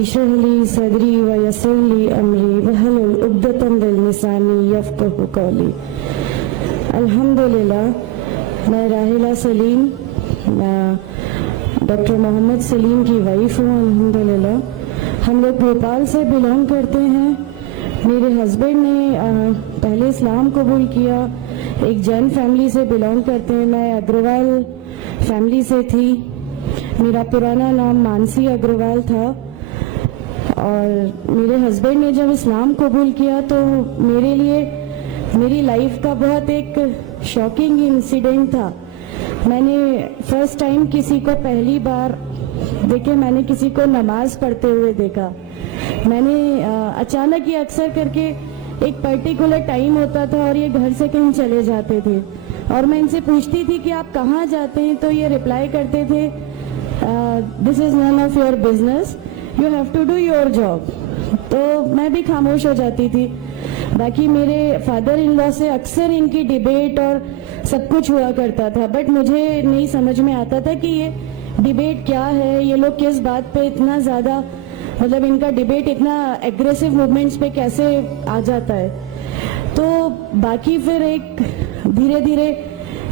اشرح لي صدری ویسر لي امری واحلل عقدۃ من لسانی یفقہوا قولی. الحمدللہ. میں راحلہ سلیم ڈاکٹر محمد سلیم کی وائف ہوں. الحمدللہ. ہم لوگ بھوپال سے بلانگ کرتے ہیں. میرے ہسبینڈ نے پہلے اسلام قبول کیا. ایک جین فیملی سے بلانگ کرتے ہیں. میں اگروال فیملی سے تھی. میرا پرانا نام مانسی اگروال تھا. اور میرے ہسبینڈ نے جب اسلام قبول کیا تو میرے لیے میری لائف کا بہت ایک شاکنگ انسیڈنٹ تھا. میں نے فرسٹ ٹائم کسی کو پہلی بار دیکھے، میں نے کسی کو نماز پڑھتے ہوئے دیکھا. میں نے اچانک یہ اکثر کر کے ایک پرٹیکولر ٹائم ہوتا تھا اور یہ گھر سے کہیں چلے جاتے تھے اور میں ان سے پوچھتی تھی کہ آپ کہاں جاتے ہیں، تو یہ رپلائی کرتے تھے this is none of your business, you have to do your job. تو میں بھی خاموش ہو جاتی تھی. باقی میرے فادر ان لا سے اکثر ان کی ڈیبیٹ اور سب کچھ ہوا کرتا تھا، بٹ مجھے نہیں سمجھ میں آتا تھا کہ یہ ڈیبیٹ کیا ہے، یہ لوگ کس بات پہ اتنا زیادہ مطلب ان کا ڈیبیٹ اتنا ایگریسو موومنٹس پہ کیسے آ جاتا ہے. تو باقی پھر ایک دھیرے دھیرے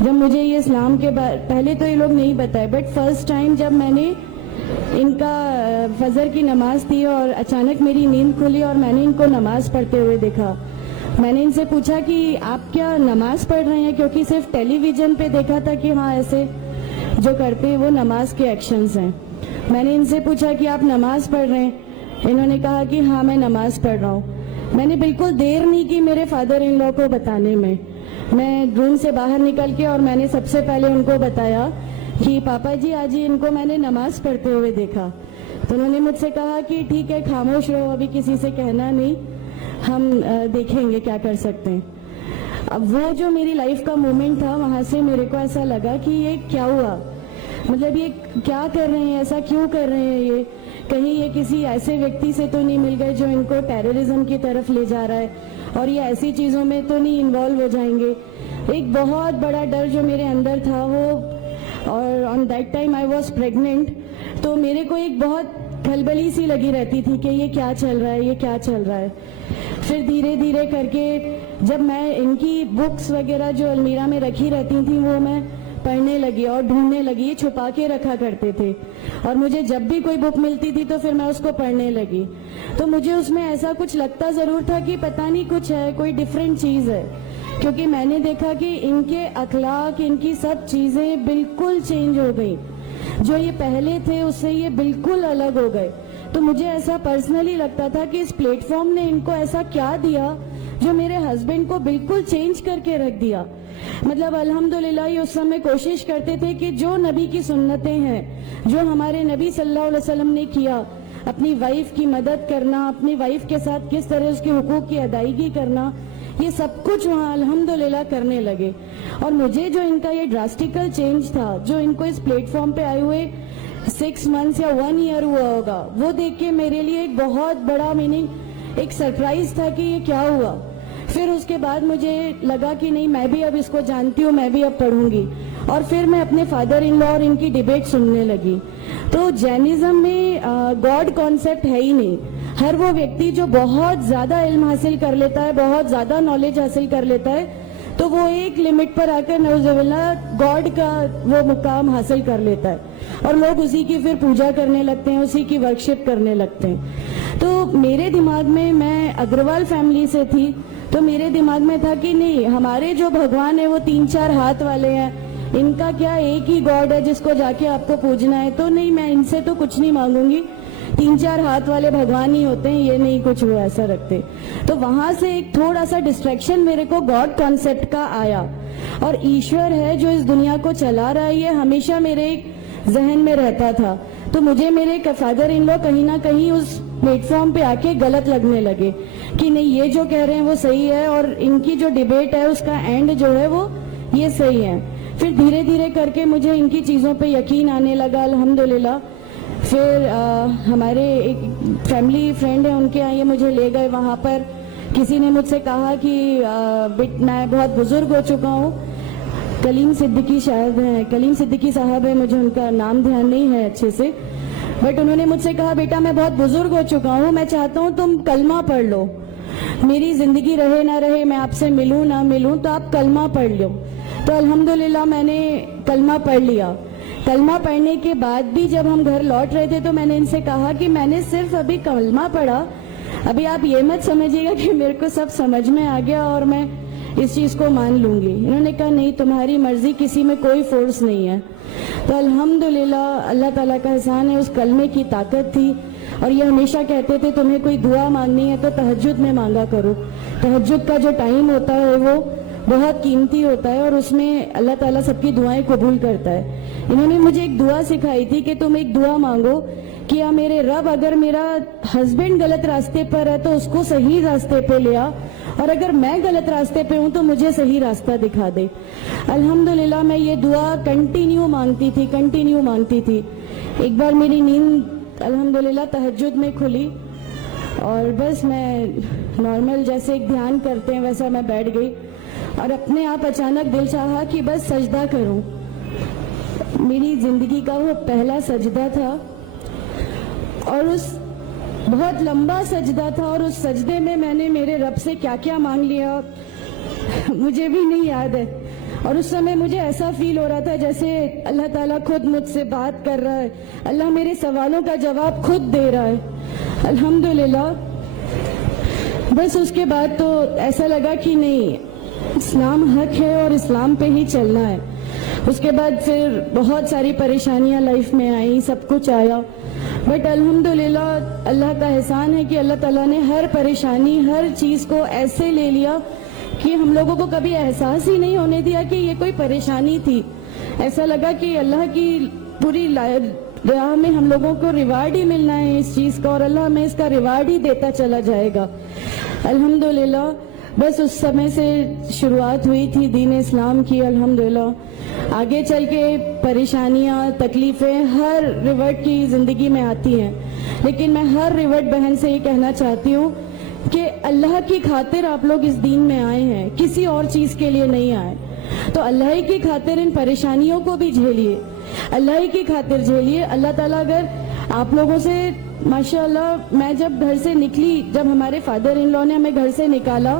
جب مجھے یہ اسلام کے پہلے تو یہ لوگ نہیں بتائے، بٹ فرسٹ ٹائم جب میں نے ان کا فجر کی نماز تھی اور اچانک میری نیند کھلی اور میں نے ان کو نماز پڑھتے ہوئے دیکھا. میں نے ان سے پوچھا کہ آپ کیا نماز پڑھ رہے ہیں، کیونکہ صرف ٹیلی ویژن پہ دیکھا تھا کہ ہاں ایسے جو کرتے ہیں وہ نماز کے ایکشنز ہیں. میں نے ان سے پوچھا کہ آپ نماز پڑھ رہے ہیں. انہوں نے کہا کہ ہاں میں نماز پڑھ رہا ہوں. میں نے بالکل دیر نہیں کی میرے فادر ان لا کو بتانے میں. میں روم سے باہر نکل کے اور میں نے سب سے پہلے ان کو بتایا کہ پاپا جی آج ان کو میں نے نماز پڑھتے ہوئے دیکھا. تو انہوں نے مجھ سے کہا کہ ٹھیک ہے خاموش رہو، ابھی کسی سے کہنا نہیں، ہم دیکھیں گے کیا کر سکتے ہیں. اب وہ جو میری لائف کا مومنٹ تھا وہاں سے میرے کو ایسا لگا کہ یہ کیا ہوا، مطلب یہ کیا کر رہے ہیں، ایسا کیوں کر رہے ہیں، یہ کہیں یہ کسی ایسے ویکتی سے تو نہیں مل گئے جو ان کو ٹیررزم کی طرف لے جا رہا ہے اور یہ ایسی چیزوں میں تو نہیں انوالو ہو جائیں گے. ایک بہت بڑا ڈر جو میرے اندر تھا وہ، اور on that time I was pregnant, تو میرے کو ایک بہت کھلبلی سی لگی رہتی تھی کہ یہ کیا چل رہا ہے، یہ کیا چل رہا ہے. پھر دھیرے دھیرے کر کے جب میں ان کی بکس وغیرہ جو المیرا میں رکھی رہتی تھیں وہ میں پڑھنے لگی اور ڈھونڈنے لگی. یہ چھپا کے رکھا کرتے تھے اور مجھے جب بھی کوئی بک ملتی تھی تو پھر میں اس کو پڑھنے لگی. تو مجھے اس میں ایسا کچھ لگتا ضرور تھا کہ پتہ نہیں کچھ ہے، کوئی ڈفرینٹ چیز ہے، کیونکہ میں نے دیکھا کہ ان کے اخلاق، ان کی سب چیزیں بالکل چینج ہو گئی. جو یہ پہلے تھے اس سے یہ بالکل الگ ہو گئے. تو مجھے ایسا پرسنلی لگتا تھا کہ اس پلیٹ فارم نے ان کو ایسا کیا دیا جو میرے ہسبینڈ کو بالکل چینج کر کے رکھ دیا. مطلب الحمدللہ یہ اس سمے کوشش کرتے تھے کہ جو نبی کی سنتیں ہیں، جو ہمارے نبی صلی اللہ علیہ وسلم نے کیا، اپنی وائف کی مدد کرنا، اپنی وائف کے ساتھ کس طرح اس کے حقوق کی ادائیگی کرنا، یہ سب کچھ وہاں الحمدللہ کرنے لگے. اور مجھے جو ان کا یہ ڈراسٹیکل چینج تھا، جو ان کو اس پلیٹ فارم پہ آئے ہوئے 6 months یا 1 year ہوا ہوگا، وہ دیکھ کے میرے لیے ایک بہت بڑا میننگ، ایک سرپرائز تھا کہ یہ کیا ہوا. پھر اس کے بعد مجھے لگا کہ نہیں، میں بھی اب اس کو جانتی ہوں، میں بھی اب پڑھوں گی. اور پھر میں اپنے فادر ان لا اور ان کی ڈیبیٹ سننے لگی. تو جینزم میں گاڈ کانسیپٹ ہے ہی نہیں. ہر وہ ویکتی جو بہت زیادہ علم حاصل کر لیتا ہے، بہت زیادہ نالج حاصل کر لیتا ہے، تو وہ ایک لمٹ پر آ کر نعوذ باللہ گاڈ کا وہ مقام حاصل کر لیتا ہے اور لوگ اسی کی پھر پوجا کرنے لگتے ہیں، اسی کی ورشپ کرنے لگتے ہیں. تو میرے دماغ میں اگروال فیملی سے تھی، تو میرے دماغ میں تھا کہ نہیں، ہمارے جو بھگوان ہیں وہ 3-4 ہاتھ والے ہیں، ان کا کیا ایک ہی گاڈ ہے جس کو جا کے آپ کو پوجنا ہے. تو نہیں، میں ان سے تو کچھ نہیں مانگوں گی، 3-4 ہاتھ والے بھگوان ہی ہوتے ہیں، یہ نہیں کچھ وہ ایسا رکھتے. تو وہاں سے ایک تھوڑا سا ڈسٹریکشن میرے کو گاڈ کانسیپٹ کا آیا. اور ایشور ہے جو اس دنیا کو چلا رہا ہے، یہ ہمیشہ میرے ایک ذہن میں رہتا تھا. تو مجھے میرے فادر ان لا کہیں نہ کہیں اس پلیٹ فارم پہ آ کے غلط لگنے لگے کہ نہیں، یہ جو کہہ رہے ہیں وہ صحیح ہے اور ان کی جو ڈیبیٹ ہے اس کا اینڈ جو ہے وہ یہ صحیح ہے. پھر دھیرے دھیرے کر کے مجھے ان کی چیزوں پہ یقین آنے لگا الحمدللہ. پھر ہمارے ایک فیملی فرینڈ ہیں، ان کے یہاں یہ مجھے لے گئے. وہاں پر کسی نے مجھ سے کہا کہ میں بہت بزرگ ہو چکا ہوں، کلیم صدیقی شاید ہیں، کلیم صدیقی صاحب ہیں، مجھے ان کا نام دھیان نہیں ہے اچھے سے. بٹ انہوں نے مجھ سے کہا بیٹا میں بہت بزرگ ہو چکا ہوں, میں چاہتا ہوں تم کلمہ پڑھ لو, میری زندگی رہے نہ رہے, میں آپ سے ملوں نہ ملوں, تو آپ کلمہ پڑھ لو. تو الحمدللہ میں نے کلمہ پڑھ لیا. کلمہ پڑھنے کے بعد بھی جب ہم گھر لوٹ رہے تھے تو میں نے ان سے کہا کہ میں نے صرف ابھی کلمہ پڑھا, ابھی آپ یہ مت سمجھیے گا کہ میرے کو سب سمجھ میں آ گیا اور میں اس چیز کو مان لوں گی. انہوں نے کہا نہیں, تمہاری مرضی, کسی میں کوئی فورس نہیں ہے. تو الحمدللہ اللہ تعالیٰ کا احسان ہے, اس کلمے کی طاقت تھی. اور یہ ہمیشہ کہتے تھے تمہیں کوئی دعا مانگنی ہے تو تہجد میں مانگا کرو, تہجد کا جو ٹائم ہوتا ہے وہ بہت قیمتی ہوتا ہے اور اس میں اللہ تعالیٰ سب کی دعائیں قبول کرتا ہے. انہوں نے مجھے ایک دعا سکھائی تھی کہ تم ایک دعا مانگو کہ یا میرے رب اگر میرا ہسبینڈ غلط راستے پر ہے تو اس کو صحیح راستے پہ لیا, اور اگر میں غلط راستے پہ ہوں تو مجھے صحیح راستہ دکھا دے. الحمدللہ میں یہ دعا کنٹینیو مانگتی تھی. ایک بار میری نیند الحمدللہ تہجد میں کھلی اور بس میں نارمل جیسے ایک دھیان کرتے ہیں ویسا میں بیٹھ گئی اور اپنے آپ اچانک دل چاہا کہ بس سجدہ کروں. میری زندگی کا وہ پہلا سجدہ تھا اور اس بہت لمبا سجدہ تھا, اور اس سجدے میں نے میرے رب سے کیا کیا مانگ لیا مجھے بھی نہیں یاد ہے. اور اس سمے مجھے ایسا فیل ہو رہا تھا جیسے اللہ تعالیٰ خود مجھ سے بات کر رہا ہے, اللہ میرے سوالوں کا جواب خود دے رہا ہے. الحمدللہ بس اس کے بعد تو ایسا لگا کہ نہیں, اسلام حق ہے اور اسلام پہ ہی چلنا ہے. اس کے بعد پھر بہت ساری پریشانیاں لائف میں آئیں, سب کچھ آیا, بٹ الحمدللہ اللہ کا احسان ہے کہ اللہ تعالیٰ نے ہر پریشانی, ہر چیز کو ایسے لے لیا کہ ہم لوگوں کو کبھی احساس ہی نہیں ہونے دیا کہ یہ کوئی پریشانی تھی. ایسا لگا کہ اللہ کی پوری راہ میں ہم لوگوں کو ریوارڈ ہی ملنا ہے اس چیز کا, اور اللہ ہمیں اس کا ریوارڈ ہی دیتا چلا جائے گا. الحمدللہ بس اس سمے سے شروعات ہوئی تھی دین اسلام کی. الحمدللہ آگے چل کے پریشانیاں, تکلیفیں ہر ریورٹ کی زندگی میں آتی ہیں, لیکن میں ہر ریورٹ بہن سے یہ کہنا چاہتی ہوں کہ اللہ کی خاطر آپ لوگ اس دین میں آئے ہیں, کسی اور چیز کے لیے نہیں آئے. تو اللہ ہی کی خاطر ان پریشانیوں کو بھی جھیلیے, اللہ ہی کی خاطر جھیلیے. اللہ تعالیٰ اگر آپ لوگوں سے ماشاءاللہ, میں جب گھر سے نکلی, جب ہمارے فادر ان لا نے ہمیں گھر سے نکالا,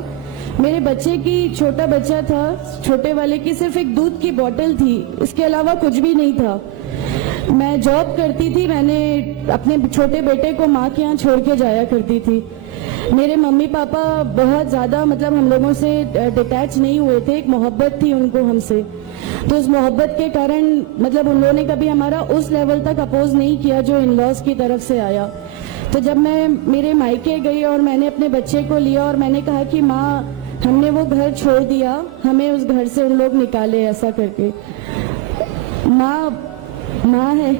میرے بچے کی, چھوٹا بچہ تھا, چھوٹے والے کی صرف ایک دودھ کی بوتل تھی, اس کے علاوہ کچھ بھی نہیں تھا. میں جاب کرتی تھی, میں نے اپنے چھوٹے بیٹے کو ماں کے یہاں چھوڑ کے جایا کرتی تھی. میرے ممی پاپا بہت زیادہ ہم لوگوں سے ڈیٹیچ نہیں ہوئے تھے, ایک محبت تھی ان کو ہم سے, تو اس محبت کے کارن ان لوگوں نے کبھی ہمارا اس لیول تک اپوز نہیں کیا جو ان لاز کی طرف سے آیا. تو جب میں میرے مائکے گئی اور میں نے اپنے بچے کو لیا اور میں نے کہا کہ ماں ہم نے وہ گھر چھوڑ دیا, ہمیں اس گھر سے ان لوگ نکالے, ایسا کر کے ماں ہے,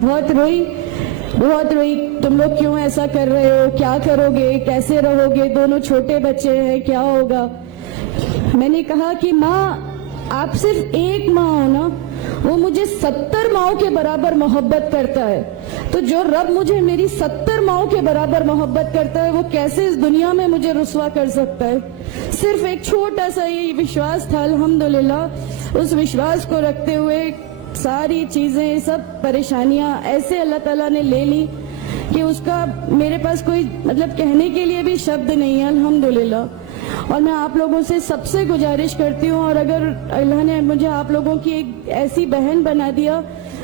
بہت روئی, تم لوگ کیوں ایسا کر رہے ہو, کیا کرو گے, کیسے رہو گے, دونوں چھوٹے بچے ہیں, کیا ہوگا. میں نے کہا کہ ماں آپ صرف ایک ماں ہو نا, وہ مجھے 70 ماؤں کے برابر محبت کرتا ہے, تو جو رب مجھے میری 70 ماؤں کے برابر محبت کرتا ہے وہ کیسے اس دنیا میں مجھے رسوا کر سکتا ہے. صرف ایک چھوٹا سا یہ وشواس تھا. الحمدللہ اس وشواس کو رکھتے ہوئے ساری چیزیں, سب پریشانیاں ایسے اللہ تعالیٰ نے لے لی کہ اس کا میرے پاس کوئی کہنے کے لیے بھی شبد نہیں ہے. الحمدللہ. اور میں آپ لوگوں سے سب سے گزارش کرتی ہوں, اور اگر اللہ نے مجھے آپ لوگوں کی ایک ایسی بہن بنا دیا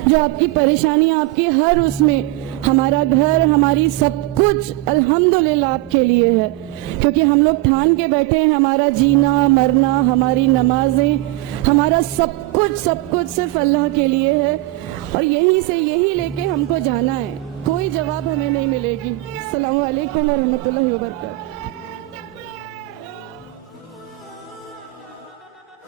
جو آپ کی پریشانیاں, آپ کی ہر اس میں, ہمارا گھر, ہماری سب کچھ الحمدللہ آپ کے لیے ہے, کیونکہ ہم لوگ ٹھان کے بیٹھے ہیں ہمارا جینا مرنا, ہماری نمازیں, ہمارا سب کچھ صرف اللہ کے لیے ہے, اور یہی لے کے ہم کو جانا ہے. کوئی جواب ہمیں نہیں ملے گی. السلام علیکم ورحمۃ اللہ وبرکاتہ.